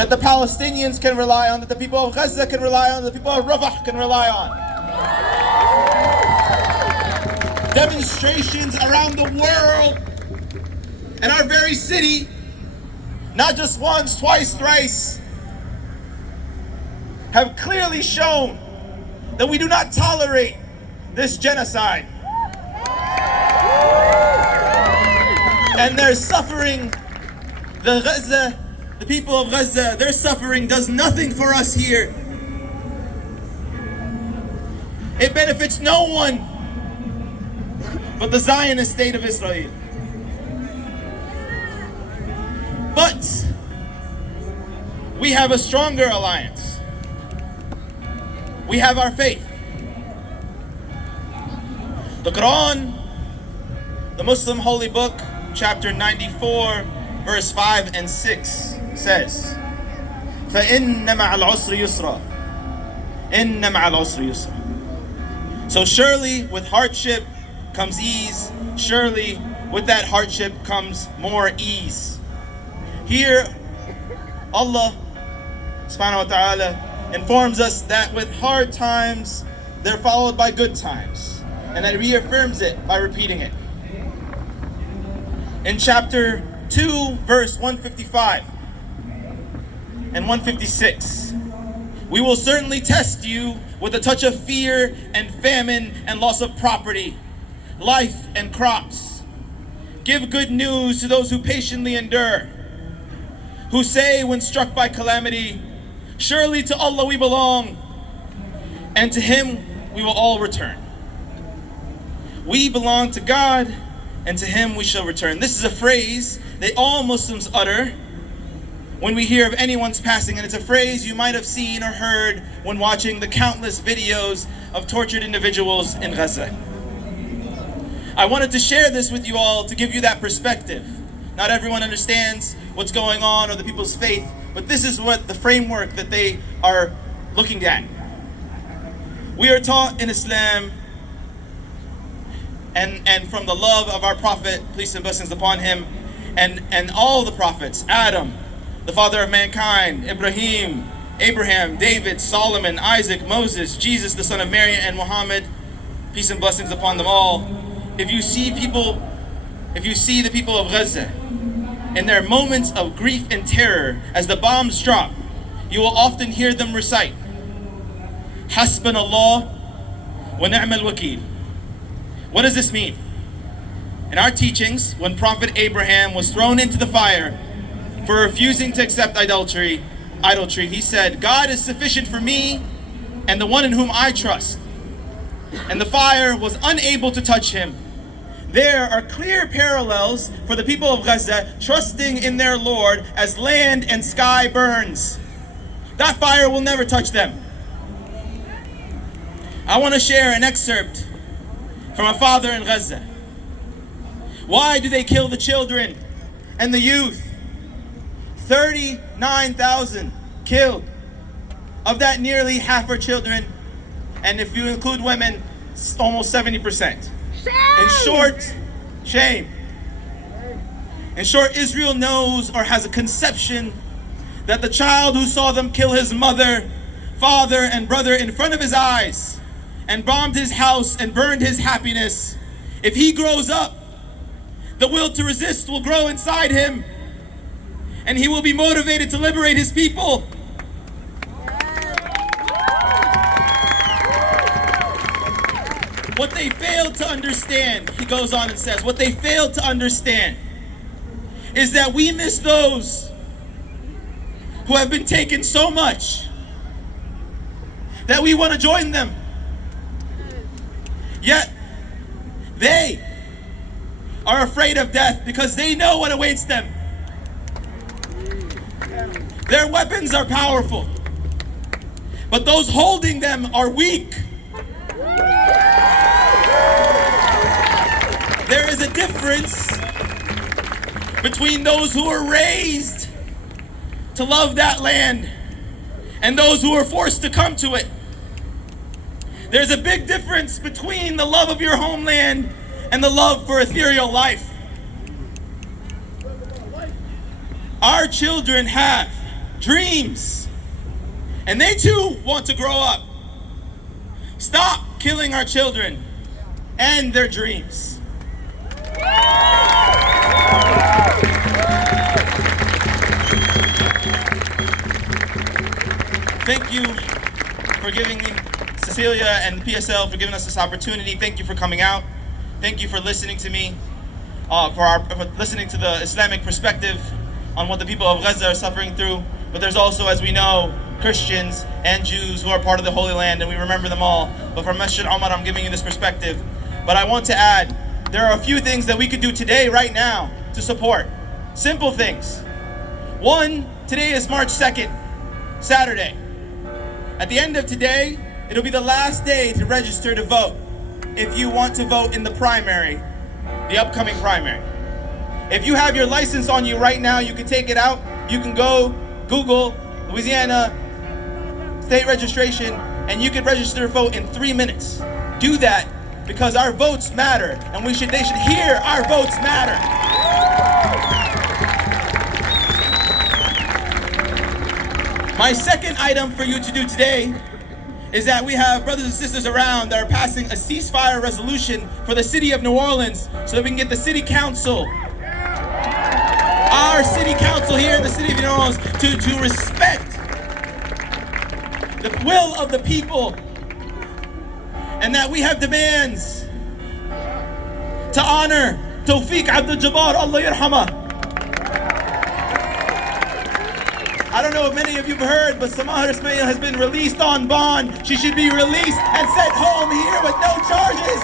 that the Palestinians can rely on, that the people of Gaza can rely on, that the people of Rafah can rely on. Demonstrations around the world and our very city, not just once, twice, thrice, have clearly shown that we do not tolerate this genocide. And their suffering, the people of Gaza, their suffering does nothing for us here. It benefits no one but the Zionist state of Israel. But we have a stronger alliance. We have our faith. The Quran, the Muslim holy book, chapter 94, verse 5 and 6 says, فَإِنَّ مَعَ الْعُسْرِ يُسْرًا إِنَّ مَعَ الْعُسْرِ يُسْرًا. So surely with hardship comes ease. Surely with that hardship comes more ease. Here, Allah subhanahu wa ta'ala informs us that with hard times, they're followed by good times. And that reaffirms it by repeating it. In chapter 2, verse 155 and 156, we will certainly test you with a touch of fear and famine and loss of property, life and crops. Give good news to those who patiently endure, who say when struck by calamity, surely to Allah we belong, and to Him we will all return. We belong to God, and to Him we shall return. This is a phrase that all Muslims utter when we hear of anyone's passing, and it's a phrase you might have seen or heard when watching the countless videos of tortured individuals in Gaza. I wanted to share this with you all to give you that perspective. Not everyone understands what's going on or the people's faith, but this is what the framework that they are looking at. We are taught in Islam and from the love of our Prophet, peace and blessings upon him, and all the prophets, Adam, the father of mankind, Ibrahim, Abraham, David, Solomon, Isaac, Moses, Jesus, the son of Mary, and Muhammad, peace and blessings upon them all. If you see the people of Gaza in their moments of grief and terror as the bombs drop, you will often hear them recite, Hasbunallah wa ni'mal wakeel. What does this mean? In our teachings, when Prophet Abraham was thrown into the fire for refusing to accept idolatry, he said, God is sufficient for me and the one in whom I trust. And the fire was unable to touch him. There are clear parallels for the people of Gaza trusting in their Lord as land and sky burns. That fire will never touch them. I want to share an excerpt from a father in Gaza. Why do they kill the children and the youth? 39,000 killed. Of that, nearly half are children, and if you include women, almost 70%. In short, shame. In short, Israel knows or has a conception that the child who saw them kill his mother, father, and brother in front of his eyes and bombed his house and burned his happiness, if he grows up, the will to resist will grow inside him, and he will be motivated to liberate his people. What they failed to understand, he goes on and says, what they failed to understand is that we miss those who have been taken so much that we want to join them. Yet, they are afraid of death because they know what awaits them. Their weapons are powerful, but those holding them are weak. There is a difference between those who are raised to love that land and those who are forced to come to it. There's a big difference between the love of your homeland and the love for ethereal life. Our children have dreams. And they too want to grow up. Stop killing our children and their dreams. Thank you for giving me, Cecilia and PSL, for giving us this opportunity. Thank you for coming out. Thank you for listening to me, for listening to the Islamic perspective on what the people of Gaza are suffering through. But there's also, as we know, Christians and Jews who are part of the Holy Land, and we remember them all. But from Masjid Omar, I'm giving you this perspective. But I want to add, there are a few things that we could do today, right now, to support. Simple things. One, today is March 2nd, Saturday. At the end of today, it'll be the last day to register to vote if you want to vote in the primary, the upcoming primary. If you have your license on you right now, you can take it out. You can go Google Louisiana state registration and you can register to vote in 3 minutes. Do that because our votes matter and they should hear our votes matter. My second item for you to do today is that we have brothers and sisters around that are passing a ceasefire resolution for the city of New Orleans so that we can get the city council, our city council here in the city of New Orleans, to respect the will of the people, and that we have demands to honor Tawfiq Abdul Jabbar, Allah yarhamah. I don't know if many of you have heard, but Samahar Ismail has been released on bond. She should be released and sent home here with no charges.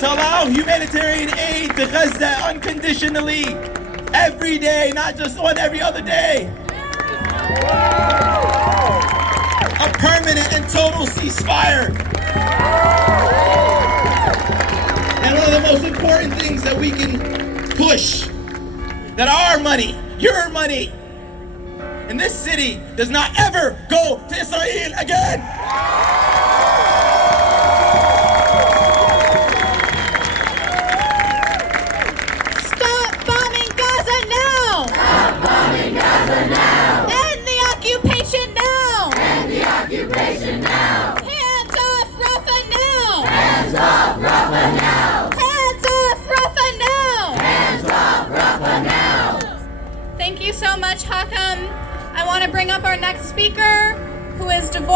To allow humanitarian aid to Gaza unconditionally, every day, not just every other day. A permanent and total ceasefire. And one of the most important things that we can push, that our money, your money, in this city does not ever go to Israel again. Stop bombing Gaza now! Stop bombing Gaza now! End the occupation now! End the occupation now! Hands off Rafah now! Hands off Rafah now! Hands off Rafah now! Hands off Rafah now! Thank you so much, Hakam. I want to bring up our next speaker, who is divorced.